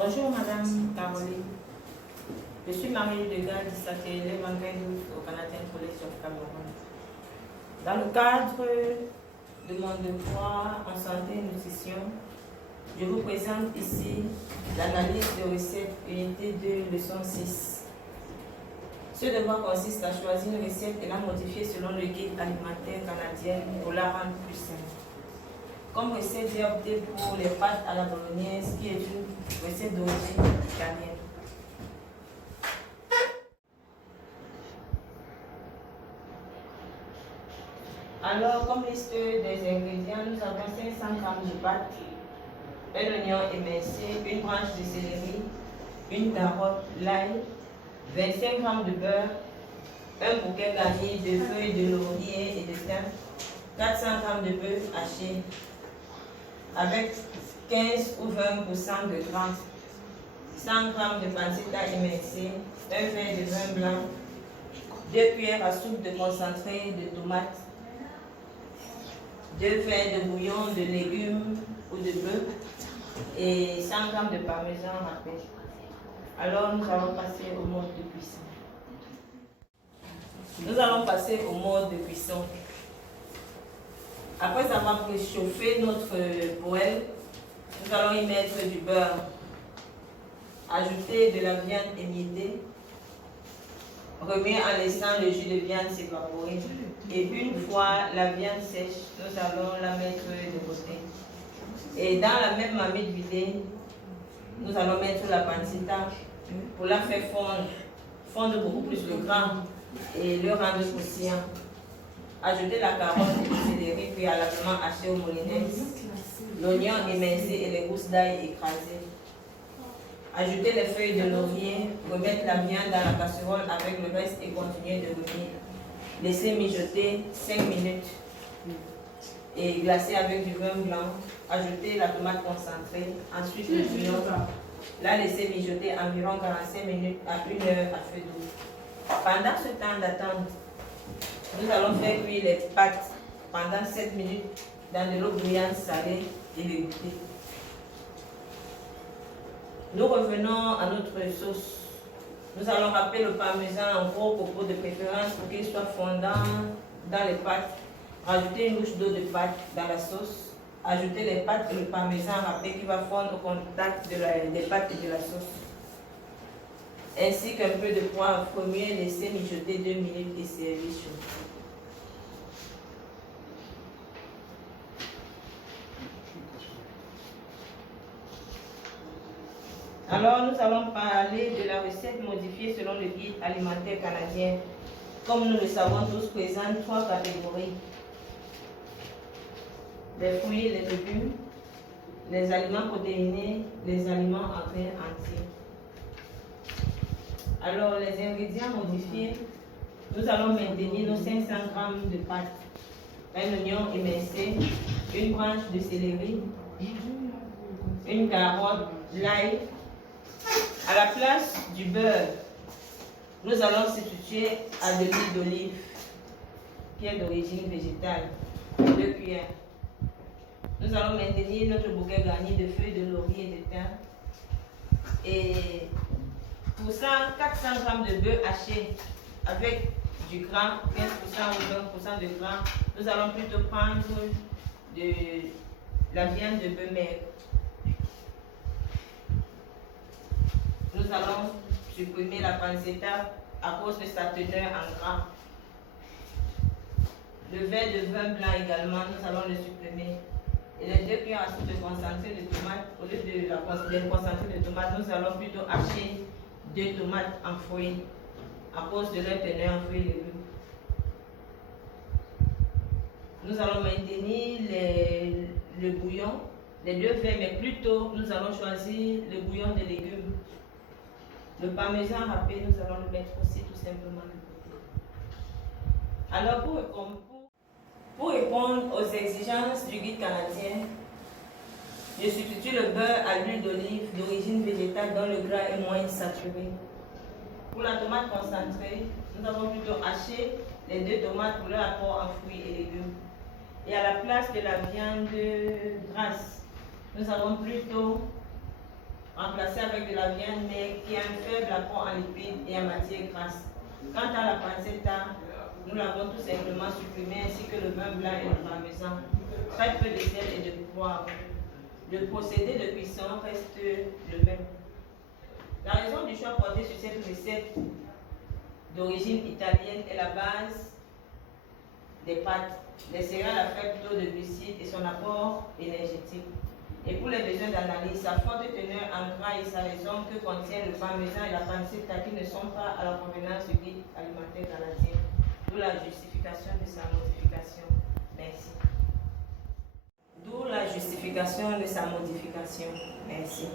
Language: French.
Bonjour Madame Caroline. Je suis Marie Degas d'Issakele Mangaïdou au Canadien College of Cameroun. Dans le cadre de mon devoir en santé et nutrition, je vous présente ici l'analyse de recettes unité 2, leçon 6. Ce devoir consiste à choisir une recette et la modifier selon le guide alimentaire canadien pour la rendre plus simple. Comme recette, j'ai opté pour les pâtes à la bolognaise, qui est une recette d'origine italienne. Alors, comme liste des ingrédients, nous avons 500 g de pâtes, un oignon émincé, une branche de céleri, une carotte, l'ail, 25 g de beurre, un bouquet garni de feuilles de laurier et de thym, 400 g de bœuf haché, avec 15 ou 20% de gras, 100 g de pancetta émincée, un verre de vin blanc, 2 cuillères à soupe de concentré de tomates, 2 verres de bouillon de légumes ou de bœuf et 100 g de parmesan râpé. Alors nous allons passer au mode de cuisson. Nous allons passer au mode de cuisson. Après avoir préchauffé notre poêle, nous allons y mettre du beurre, ajouter de la viande émiettée, remuer en laissant le jus de viande s'évaporer. Et une fois la viande sèche, nous allons la mettre de côté. Et dans la même marmite vidée, nous allons mettre la pancetta pour la faire fondre beaucoup plus le gras et le rendre croustillant. Ajouter la carotte et le céleri préalablement haché au moulinex, l'oignon émincé et les gousses d'ail écrasées. Ajouter les feuilles de laurier, remettre la viande dans la casserole avec le reste et continuer de remuer. Laisser mijoter 5 minutes et glacer avec du vin blanc. Ajouter la tomate concentrée, ensuite le bouillon. La laisser mijoter environ 45 minutes à 1 heure à feu doux. Pendant ce temps d'attente, nous allons faire cuire les pâtes pendant 7 minutes dans de l'eau bouillante salée et les goûter. Nous revenons à notre sauce. Nous allons râper le parmesan en gros copeaux de préférence pour qu'il soit fondant dans les pâtes. Rajouter une louche d'eau de pâte dans la sauce. Ajouter les pâtes et le parmesan râpé qui va fondre au contact des pâtes et de la sauce. Ainsi qu'un peu de poivre, remuer, laisser mijoter 2 minutes et servir chaud. Alors, nous allons parler de la recette modifiée selon le guide alimentaire canadien. Comme nous le savons tous, présente 3 catégories. Les fruits et les légumes, les aliments protéinés, les aliments en grains entiers. Alors, les ingrédients modifiés, nous allons maintenir nos 500 g de pâtes, un oignon émincé, une branche de céleri, une carotte, l'ail. À la place du beurre, nous allons substituer à de l'huile d'olive, qui est d'origine végétale, 2 cuillères. Nous allons maintenir notre bouquet garni de feuilles de laurier et de thym. Et pour ça, 400 g de bœuf haché avec du gras, 15% ou 20% de gras. Nous allons plutôt prendre de la viande de bœuf maigre. Nous allons supprimer la pancetta à cause de sa teneur en gras. Le verre de vin blanc également, nous allons le supprimer. Et les 2 cuillères à soupe de concentré de tomate, au lieu de concentré de tomate, nous allons plutôt hacher 2 tomates en fruits à cause de leur teneur en fruits et légumes. Nous allons maintenir le bouillon, les 2 verres, mais plutôt nous allons choisir le bouillon de légumes. Le parmesan râpé, nous allons le mettre aussi tout simplement de côté. Alors, pour répondre aux exigences du guide canadien, je substitue le beurre à l'huile d'olive d'origine végétale dont le gras est moins saturé. Pour la tomate concentrée, nous avons plutôt haché les 2 tomates pour leur apport en fruits et légumes. Et à la place de la viande grasse, nous allons plutôt remplacée avec de la viande maigre qui a un faible apport en lipides et en matière grasse. Quant à la pancetta, nous l'avons tout simplement supprimée ainsi que le vin blanc et le parmesan. Très peu de sel et de poivre. Le procédé de cuisson reste le même. La raison du choix porté sur cette recette d'origine italienne est la base des pâtes, des céréales à faible taux de glucides et son apport énergétique. Et pour les besoins d'analyse, sa forte teneur en gras et salaison que contiennent le parmesan et la pancetta qui ne sont pas à la convenance du guide alimentaire canadien. D'où la justification de sa modification. Merci. D'où la justification de sa modification. Merci.